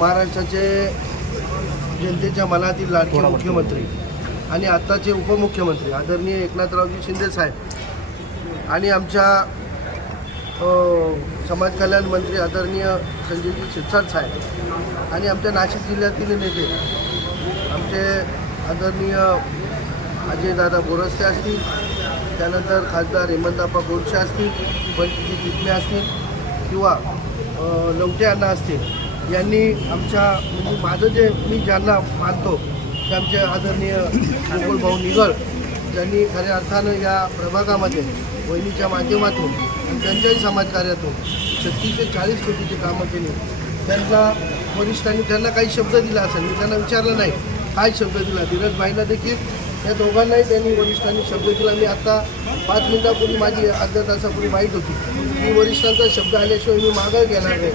महाराष्ट्राचे जनतेच्या मनातील लाडके मुख्यमंत्री आणि आत्ताचे उपमुख्यमंत्री आदरणीय एकनाथरावजी शिंदे साहेब आणि आमच्या समाज कल्याण मंत्री आदरणीय संजयजी शिरसाट साहेब आणि आमच्या नाशिक जिल्ह्यातील नेते आमचे आदरणीय अजयदादा बोरस्ते असतील, त्यानंतर खासदार हेमंतप्पा गोडसे असतील, पंतजी तिथले असतील किंवा लवटे अण्णा असतील, यांनी आमच्या म्हणजे माझं जे मी ज्यांना मानतो ते आमचे आदरणीय गोकुळ भाऊ निगळ ज्यांनी खऱ्या अर्थानं या प्रभागामध्ये वहिनीच्या माध्यमातून आणि त्यांच्याही समाजकार्यातून 36 ते 40 कोटीची कामं केली. त्यांना वरिष्ठांनी त्यांना काही शब्द दिला असेल, मी त्यांना विचारलं नाही काय शब्द दिला. धीरजभाईंना देखील या दोघांनाही त्यांनी वरिष्ठांनी शब्द दिला. मी आता 5 मिनिटापूर्वी माझी अर्ध्या तासापूर्वी माहीत होती की वरिष्ठांचा शब्द आल्याशिवाय मी माघार घेणार नाही.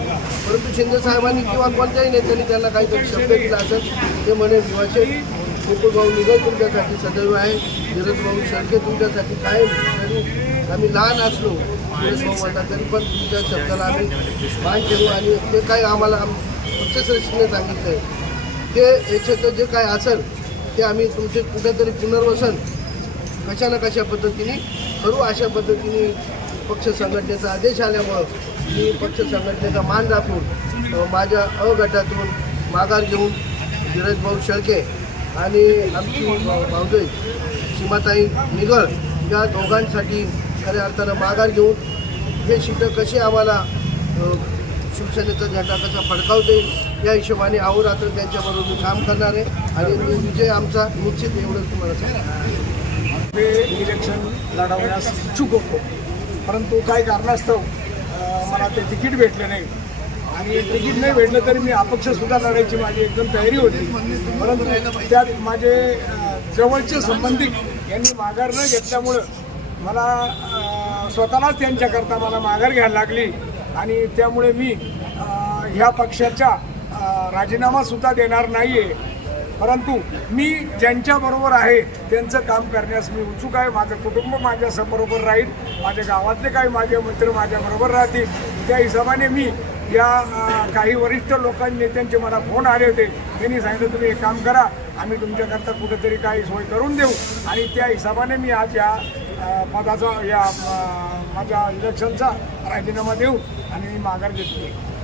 परंतु शिंदे साहेबांनी किंवा कोणत्याही नेत्यांनी त्यांना काहीतरी शब्द दिला असेल. ते म्हणे विवाचे गोकुळ भाऊ निगळ तुमच्यासाठी सदैव आहे, धीरज भाऊ शेळके तुमच्यासाठी काय तरी आम्ही लहान असलो धीरज भाऊ म्हणता तरी पण तुमच्या शब्दाला आम्ही मान ठेवू आणि ते काय आम्हाला पक्षश्रेष्ठीने सांगितलं आहे ते याच्यात जे काय असेल ते आम्ही तुमचे कुठेतरी पुनर्वसन कशा ना कशा पद्धतीने करू. अशा पद्धतीने पक्ष संघटनेचा आदेश आल्यामुळं मी पक्ष संघटनेचा मान राखून माझ्या अ-गटातून माघार घेऊन धीरज भाऊ शेळके आणि आमची भाऊजाई सीमाताई निगळ या दोघांसाठी खऱ्या अर्थानं माघार घेऊन हे सीटं कशी आम्हाला शिवसेनेचा झेंडा कसा फडकावता येईल या हिशोबाने अहोरात्र त्यांच्याबरोबर मी काम करणार आहे आणि विजय आमचा निश्चित एवढंच तुम्हाला सांगतो. मी इलेक्शन लढवण्यास इच्छुक होतो, परंतु काही कारणास्तव मला ते तिकीट भेटलं नाही आणि तिकीट नाही भेटलं तरी मी अपक्षसुद्धा लढायची माझी एकदम तयारी होती. परंतु त्यात माझे जवळचे संबंधित यांनी माघार न घेतल्यामुळं मला स्वतःलाच त्यांच्याकरता मला माघार घ्यायला लागली आणि त्यामुळे मी ह्या पक्षाचा राजीनामासुद्धा देणार नाही आहे. परंतु मी ज्यांच्याबरोबर आहे त्यांचं काम करण्यास मी उत्सुक आहे. माझं कुटुंब माझ्याबरोबर राहील, माझ्या गावातले काही माझे मित्र माझ्याबरोबर राहतील. त्या हिशोबाने मी या काही वरिष्ठ लोकांनी नेत्यांचे मला फोन आले होते. त्यांनी सांगितलं तुम्ही एक काम करा, आम्ही तुमच्याकरता कुठेतरी काही सोय करून देऊ आणि त्या हिशोबाने मी आज या पदाचा या माझ्या इलेक्शनचा राजीनामा देऊ आणि मी माघार घेतली.